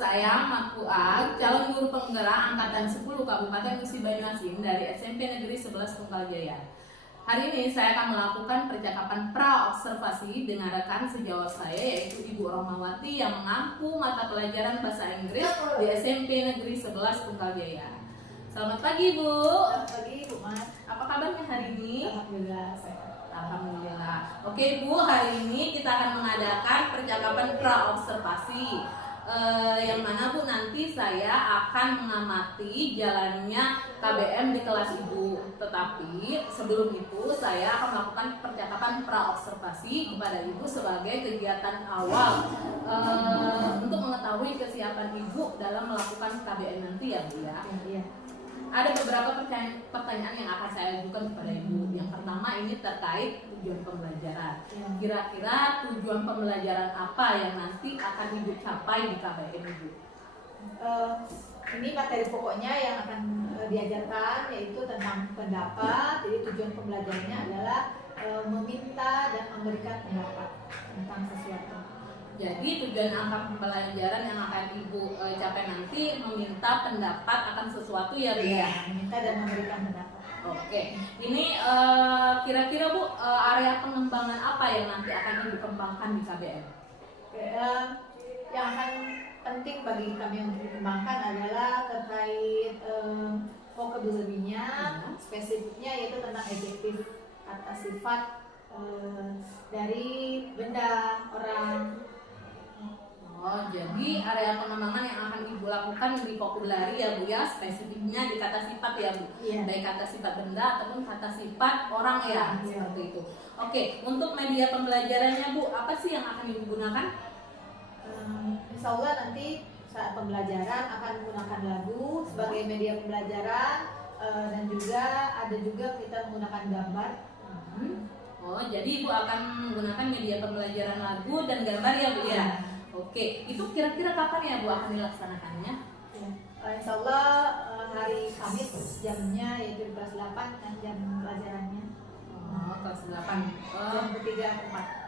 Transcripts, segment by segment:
saya Makuag, calon guru penggerak angkatan 10 Kabupaten Musi Banyuasin dari SMP Negeri 11 Tunggaljaya. Hari ini saya akan melakukan percakapan pra-observasi dengan rekan sejawat saya yaitu Ibu Romawati yang mengampu mata pelajaran bahasa Inggris di SMP Negeri 11 Tunggaljaya. Selamat pagi Bu. Selamat pagi Bu Mas. Apa kabarnya hari ini? Alhamdulillah sehat. Alhamdulillah. Oke Bu, hari ini kita akan mengadakan percakapan pra-observasi. Yang mana Bu nanti saya akan mengamati jalannya KBM di kelas Ibu. Tetapi sebelum itu saya akan melakukan percakapan pra-observasi kepada Ibu sebagai kegiatan awal untuk mengetahui kesiapan Ibu dalam melakukan KBM nanti ya Bu ya. Iya. Ada beberapa pertanyaan yang akan saya ajukan kepada Ibu. Yang pertama ini terkait tujuan pembelajaran. Kira-kira tujuan pembelajaran apa yang nanti akan Ibu capai di KBM Ibu? Ini materi pokoknya yang akan diajarkan yaitu tentang pendapat. Jadi tujuan pembelajarannya adalah meminta dan memberikan pendapat tentang sesuatu. Jadi tujuan angka pembelajaran yang akan Ibu capai nanti meminta pendapat akan sesuatu ya Bu ya? Meminta dan memberikan pendapat. Oke, ini kira-kira Bu area pengembangan apa yang nanti akan Ibu kembangkan di KBM? Yang akan penting bagi kami untuk dikembangkan adalah terkait vocabulary-nya, spesifiknya yaitu tentang adjektif, kata sifat dari benda, orang. Oh, jadi area pengembangan yang akan Ibu lakukan di vocabulary ya Bu ya, spesifiknya di kata sifat ya Bu. Iya. Baik kata sifat benda ataupun kata sifat orang ya, seperti itu. Oke, untuk media pembelajarannya Bu, apa sih yang akan Ibu gunakan? Insya Allah nanti saat pembelajaran akan menggunakan lagu sebagai media pembelajaran dan juga ada juga kita menggunakan gambar. Oh, jadi Ibu akan menggunakan media pembelajaran lagu dan gambar ya Bu ya? Oke, itu kira-kira kapan ya Bu akan dilaksanakannya? Insya Allah hari Kamis jamnya yaitu di kelas 8 dan jam pelajarannya. Oh, kelas 8. Jam ketiga 4.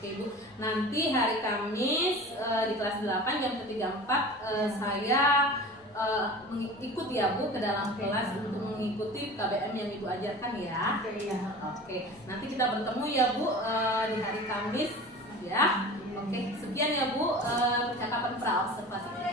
Oke Bu, nanti hari Kamis di kelas 8 jam ketiga 4 saya ikut ya Bu ke dalam kelas untuk mengikuti KBM yang Ibu ajarkan ya. Oke, nanti kita bertemu ya Bu di hari Kamis ya. Oke, sekian ya Bu percakapan pra-observasi kita.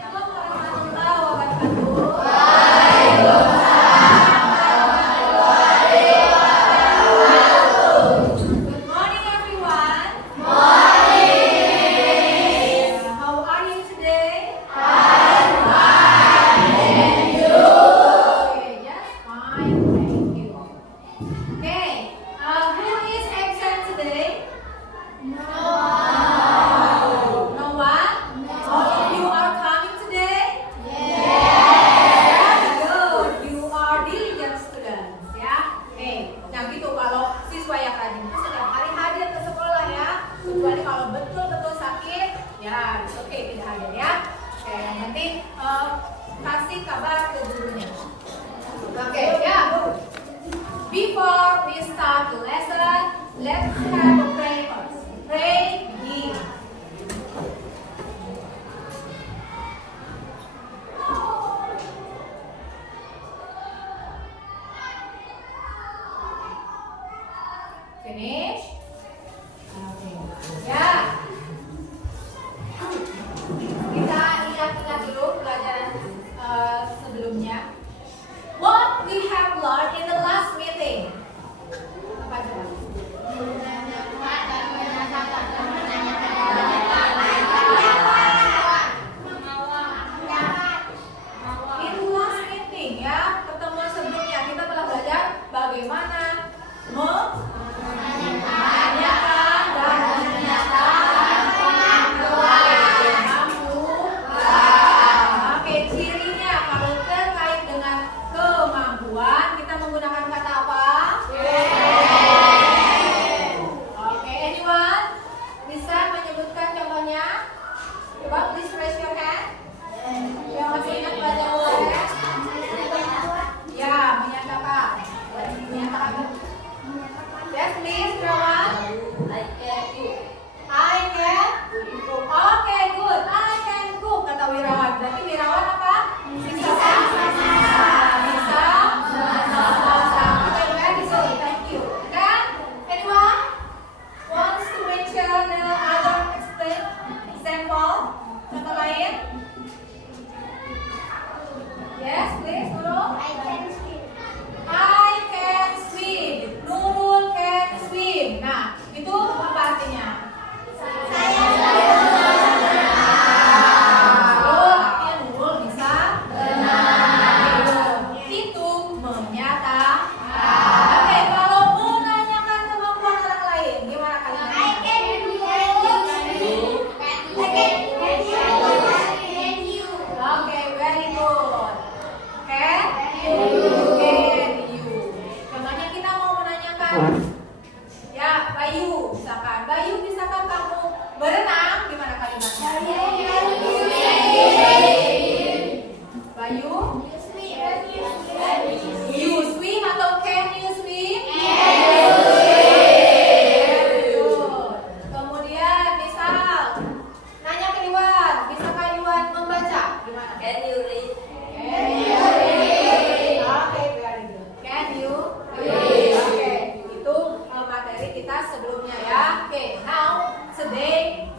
Kasih kabar ke gurunya. Oke, ya. Before we start the lesson, let's have a prayer first. Pray ye. Finish. Oke. Ya. Kita ingat-ingat dulu pelajaran sebelumnya. What we have learned in the last meeting. Apa coba? In last meeting ya, pertemuan sebelumnya kita telah belajar bagaimana menanyakan dan menyatakan cirinya kalau terkait dengan kemampuan kita menggunakan kata apa? Oke, anyone bisa menyebutkan contohnya? Coba please raise your hand. Yang masih ingat belajar ULS? Ya, menyatakan. Yes, please, Rawan. I can. Okay, good. I can.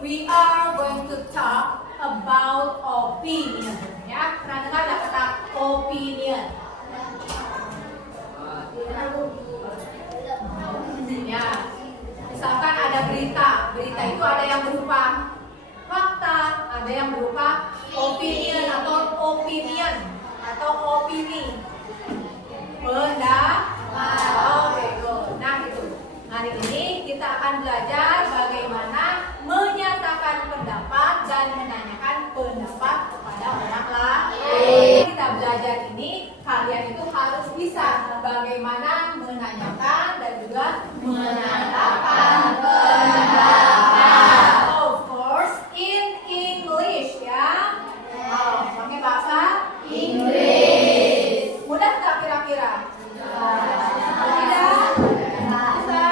we are going to talk about opinion. Ya, pernah dengar nggak kata opinion? Ya, misalkan ada berita itu ada yang berupa fakta, ada yang berupa opinion atau opini. Pendapat. Oke, good. Nah, itu. Hari ini kita akan belajar bagaimana menyatakan pendapat dan menanyakan pendapat kepada orang lain. Kita belajar ini, kalian itu harus bisa bagaimana menanyakan dan juga menyatakan pendapat. Of course, in English ya. Pakai bahasa Inggris. Mudah nggak kira-kira? Tidak? Bisa?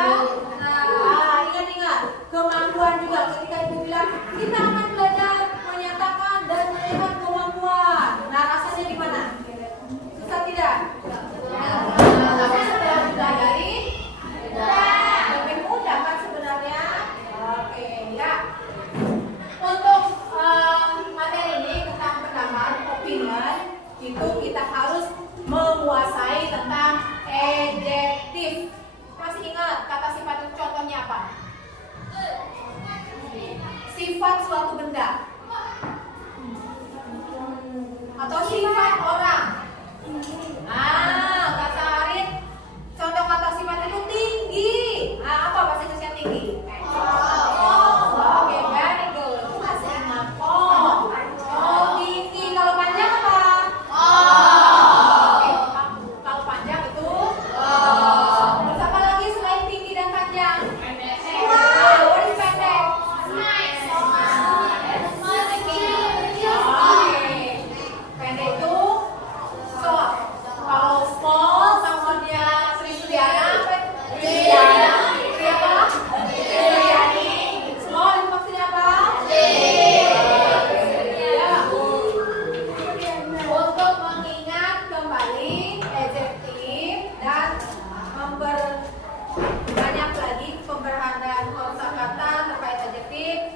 Nah, ingat-ingat kemampuan juga ketika ibu bilang kita akan belajar menyatakan dan melihat kemampuan. Nah, rasanya gimana? Susah tidak? Tapi setelah dipelajari, lebih mudah kan sebenarnya? Oke, ya. Untuk materi ini tentang pendapat opinion itu kita harus menguasai tentang adjektif. Masih ingat kata sifat itu contohnya apa? Sifat suatu benda atau sifat orang. Kata Arin, contoh kata sifat itu tinggi. Apa bahasa Inggrisnya tinggi? Oke, very good. Masih ingat. Tinggi. Kalau panjang apa? Oke, kalau panjang itu terus apa lagi selain tinggi dan panjang? What is pendek? Pendek itu short. Kalau small maksudnya Sri Sudiana apa? Sri apa? Sudiani. Small itu maksudnya apa? Ya. Untuk mengingat kembali adjektif dan memperbanyak lagi pemberhentian kosakata terkait adjektif,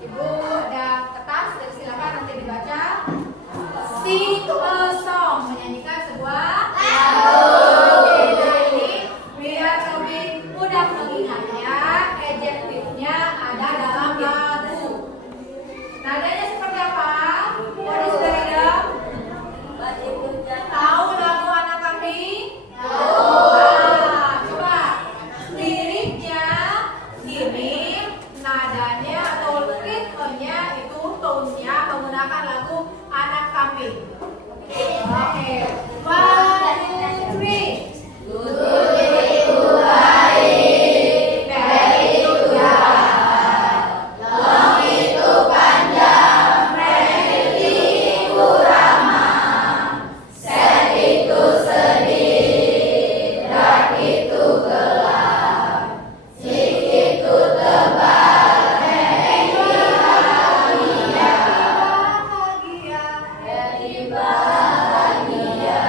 ibu ada kertas, jadi silakan nanti dibaca. Sing a song, menyanyikan sebuah lagu. Oke, nah ini biar lebih mudah mengingatnya, adjektifnya ada dalam lagu. Nadanya seperti apa? What is the rhythm? Tahu lagu Anak Kambing? Coba liriknya gini, nadanya atau ritmenya itu tone-nya menggunakan lagu Anak Kambing. Oke, 1, 2, 3. Bahagia.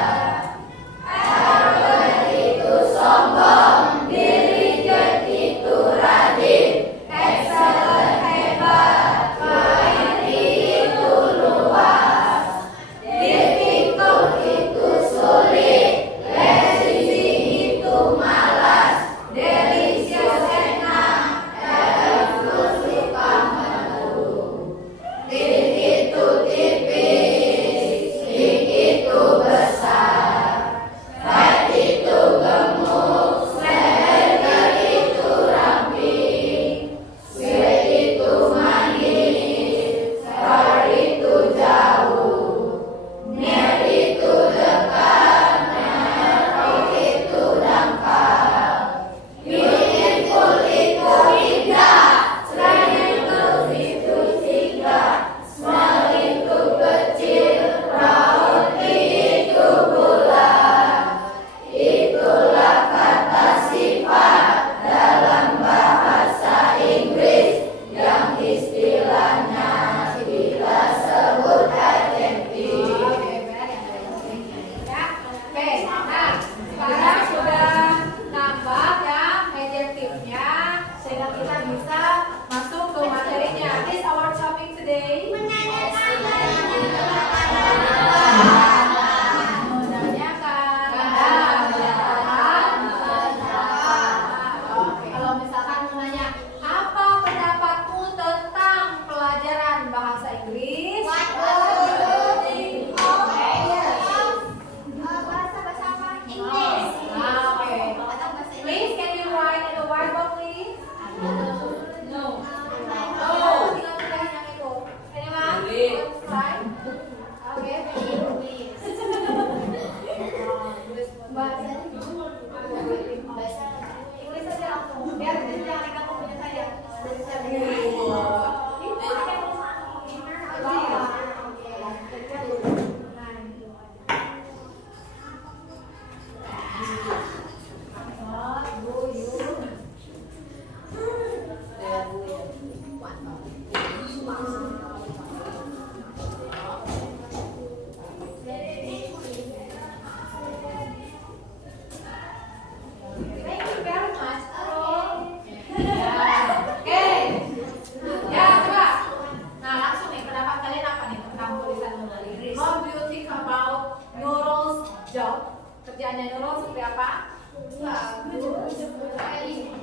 Kerjaannya neuron seperti apa?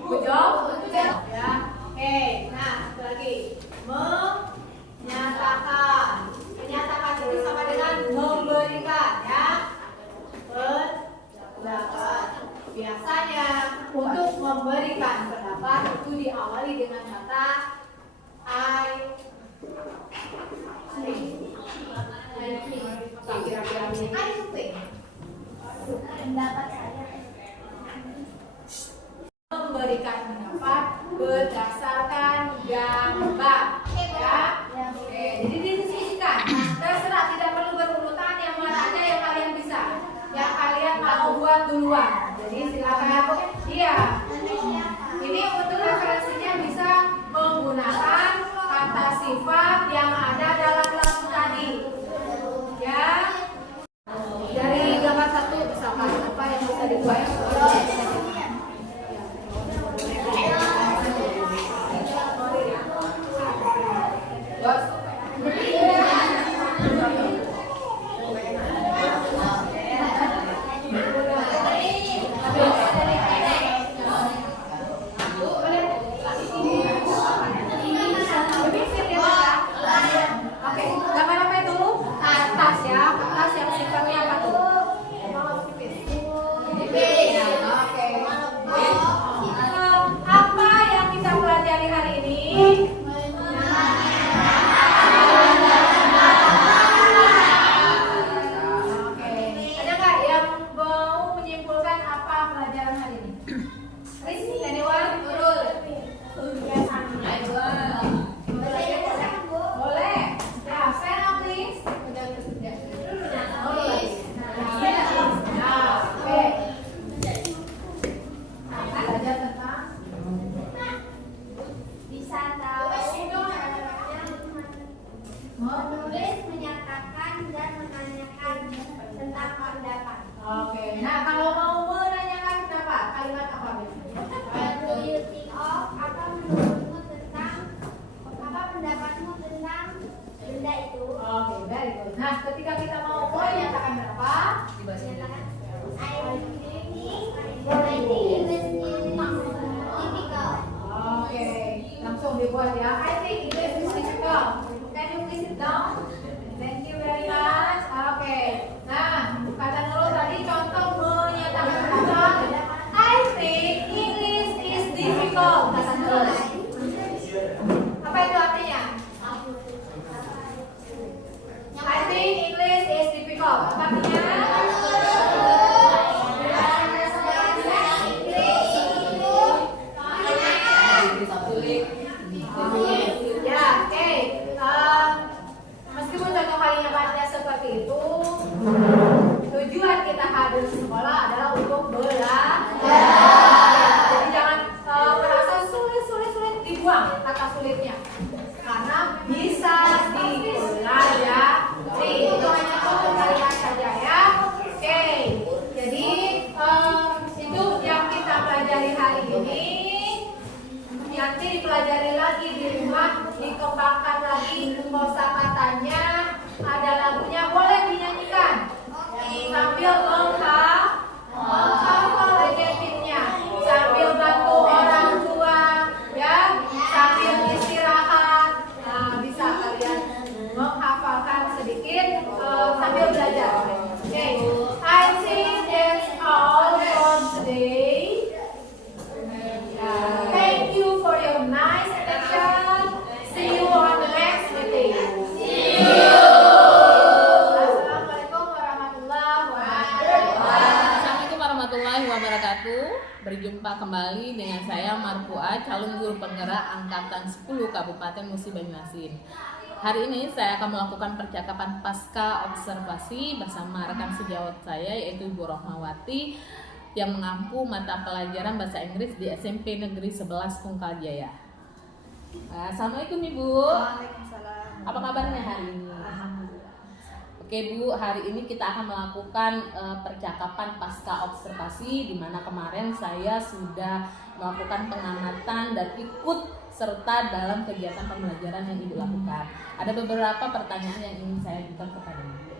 Good job. Ya. Oke. Nah, satu lagi. Menyatakan. Menyatakan itu sama dengan memberikan, ya. Pendapat. Biasanya untuk memberikan pendapat itu diawali dengan kata I think. Kira-kira ini I think. Pendapat saya memberikan pendapat berdasarkan gambar, ya. Oke, jadi didiskusikan. Terserah, tidak perlu berurutan, yang mana aja yang kalian bisa, yang kalian mau buat duluan. Jadi silakan. Iya. Ini untuk referensinya bisa menggunakan kata sifat yang ada dalam lagu tadi, ya. Dari gambar satu misalkan apa yang bisa dibuat? Menulis, menyatakan, dan menanyakan tentang pendapat. Oke, nah kalau mau menanyakan pendapat, kalimat apa biasanya? What do you think of? Apa menurutmu tentang, apa pendapatmu tentang benda itu? Oke, very good. Nah, ketika kita mau menyatakan pendapat, Menyatakan, I think it is difficult. oke, langsung dibuat ya. I think it is difficult. Can you please sit down? Thank you very much. Oke, nah kata Nurul tadi contoh menyatakan pendapat. I think English is difficult. Kata Nurul. Apa itu artinya? I think English is difficult. Apa artinya? Ya, oke. Meskipun contoh kalimatnya seperti itu, tujuan kita hadir di sekolah adalah untuk belajar. Jadi jangan merasa sulit dibuang kata sulitnya, karena bisa dipelajari. Itu hanya contoh kalimat saja ya. Oke. Jadi itu yang kita pelajari hari ini. Nanti dipelajari lagi di rumah, dikembangkan lagi kosakatanya, ada lagunya, boleh dinyanyikan sambil menghafal. calon guru penggerak angkatan 10 Kabupaten Musi Banyuasin. Hari ini saya akan melakukan percakapan pasca observasi bersama rekan sejawat saya yaitu Ibu Rohmawati yang mengampu mata pelajaran bahasa Inggris di SMP Negeri 11 Tunggal Jaya. Assalamualaikum Ibu. Waalaikumsalam. Apa kabarnya hari ini? Alhamdulillah. Oke Bu, hari ini kita akan melakukan percakapan pasca observasi di mana kemarin saya sudah melakukan pengamatan dan ikut serta dalam kegiatan pembelajaran yang Ibu lakukan. Ada beberapa pertanyaan yang ingin saya ajukan kepada Ibu.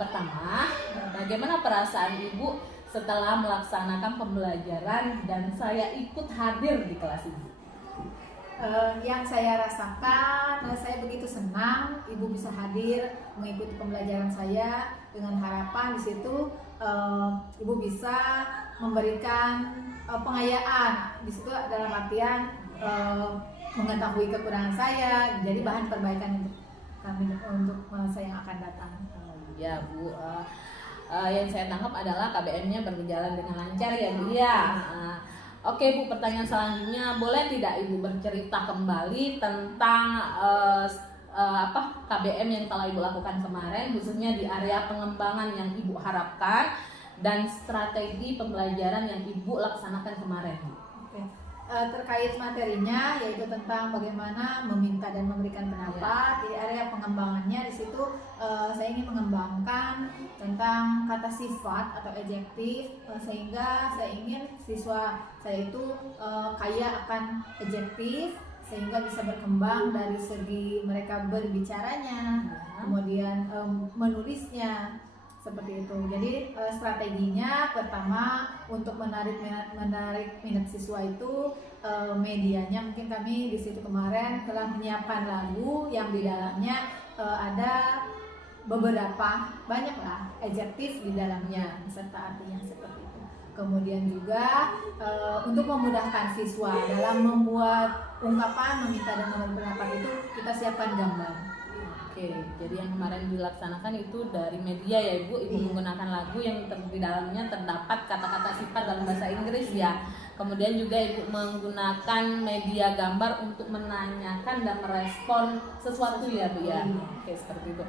Pertama, bagaimana perasaan Ibu setelah melaksanakan pembelajaran dan saya ikut hadir di kelas Ibu? Yang saya rasakan, saya begitu senang Ibu bisa hadir mengikuti pembelajaran saya dengan harapan di situ Ibu bisa memberikan pengayaan di situ dalam artian mengetahui kekurangan saya, jadi bahan perbaikan untuk kami untuk masa yang akan datang. Ya Bu, yang saya tangkap adalah KBM-nya berjalan dengan lancar ya Bu ya. Oke Bu, pertanyaan selanjutnya, boleh tidak Ibu bercerita kembali tentang KBM yang telah Ibu lakukan kemarin, khususnya di area pengembangan yang Ibu harapkan dan strategi pembelajaran yang Ibu laksanakan kemarin Bu? Oke. Terkait materinya yaitu tentang bagaimana meminta dan memberikan pendapat. Di area pengembangannya di situ saya ingin mengembangkan tentang kata sifat atau adjektif sehingga saya ingin siswa saya itu kaya akan adjektif sehingga bisa berkembang dari segi mereka berbicaranya, kemudian menulisnya. Seperti itu. Jadi strateginya pertama untuk menarik minat siswa itu medianya mungkin kami di situ kemarin telah menyiapkan lagu yang di dalamnya ada beberapa banyaklah adjektif di dalamnya beserta artinya seperti itu. Kemudian juga untuk memudahkan siswa dalam membuat ungkapan meminta dan memberi pendapat itu kita siapkan gambar. Oke, jadi yang kemarin dilaksanakan itu dari media ya Ibu, Ibu menggunakan lagu yang di dalamnya terdapat kata-kata sifat dalam bahasa Inggris ya. Kemudian juga Ibu menggunakan media gambar untuk menanyakan dan merespon sesuatu ya Bu ya. Oke, seperti itu.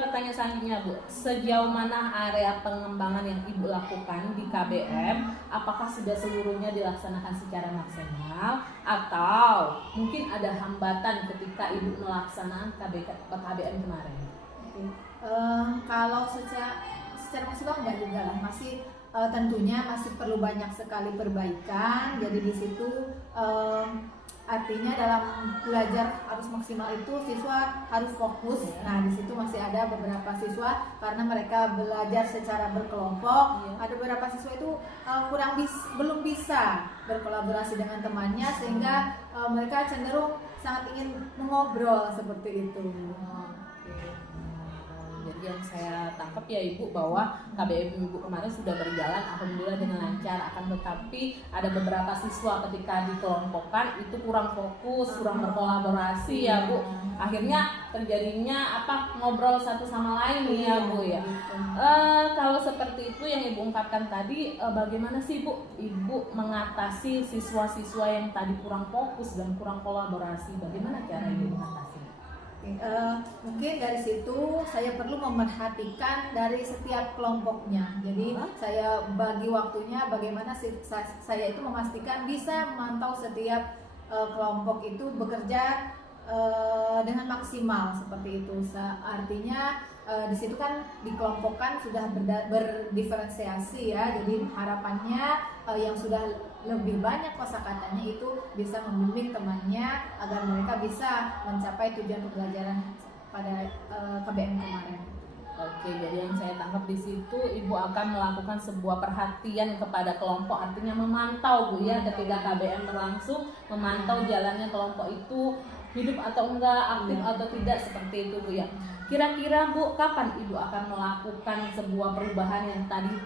Pertanyaan selanjutnya Bu, sejauh mana area pengembangan yang Ibu lakukan di KBM, apakah sudah seluruhnya dilaksanakan secara maksimal atau mungkin ada hambatan ketika Ibu melaksanakan KBM kemarin? Kalau secara maksimal enggak juga lah, masih tentunya masih perlu banyak sekali perbaikan. Jadi di situ artinya dalam belajar harus maksimal itu siswa harus fokus. Nah di situ masih ada beberapa siswa karena mereka belajar secara berkelompok. Ada beberapa siswa itu belum bisa berkolaborasi dengan temannya sehingga mereka cenderung sangat ingin mengobrol seperti itu. Jadi yang saya tangkap ya Ibu bahwa KBM Ibu kemarin sudah berjalan alhamdulillah dengan lancar, akan tetapi ada beberapa siswa ketika dikelompokkan itu kurang fokus, kurang berkolaborasi ya Bu. Akhirnya terjadinya ngobrol satu sama lain nih ya Bu ya. Kalau seperti itu yang Ibu ungkapkan tadi, bagaimana sih Bu Ibu mengatasi siswa-siswa yang tadi kurang fokus dan kurang kolaborasi? Bagaimana cara Ibu mengatasi? Mungkin dari situ saya perlu memerhatikan dari setiap kelompoknya. Jadi saya bagi waktunya bagaimana saya itu memastikan bisa memantau setiap kelompok itu bekerja dengan maksimal seperti itu. Artinya di situ kan dikelompokkan sudah berdiferensiasi ya. Jadi harapannya yang sudah lebih banyak kosakatanya itu bisa membimbing temannya agar mereka bisa mencapai tujuan pembelajaran pada KBM kemarin. Oke, jadi yang saya tangkap di situ Ibu akan melakukan sebuah perhatian kepada kelompok, artinya memantau Bu ya ketika KBM berlangsung, memantau jalannya kelompok itu hidup atau enggak, aktif atau tidak, seperti itu Bu ya. Kira-kira Bu, kapan Ibu akan melakukan sebuah perubahan yang tadi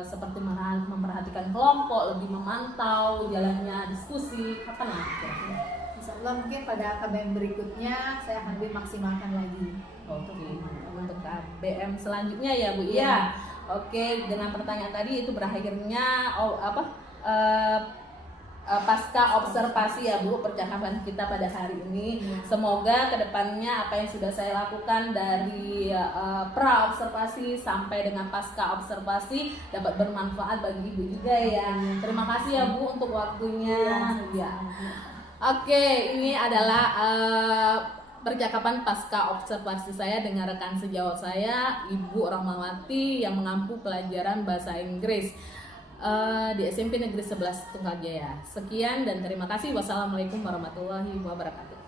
seperti memperhatikan kelompok, lebih memantau jalannya diskusi, kapan ya kira-kira? Insyaallah mungkin pada KBM berikutnya saya akan lebih maksimalkan lagi. Oke, untuk KBM selanjutnya ya Bu ya. Oke, dengan pertanyaan tadi itu berakhirnya pasca observasi ya Bu, percakapan kita pada hari ini. Semoga kedepannya apa yang sudah saya lakukan dari pra observasi sampai dengan pasca observasi dapat bermanfaat bagi Ibu juga ya. Terima kasih ya Bu untuk waktunya. Ya. Oke, ini adalah percakapan pasca observasi saya dengan rekan sejawat saya, Ibu Rahmawati yang mengampu pelajaran bahasa Inggris di SMP Negeri 11 Tunggal Jaya. Sekian dan terima kasih. Wassalamualaikum warahmatullahi wabarakatuh.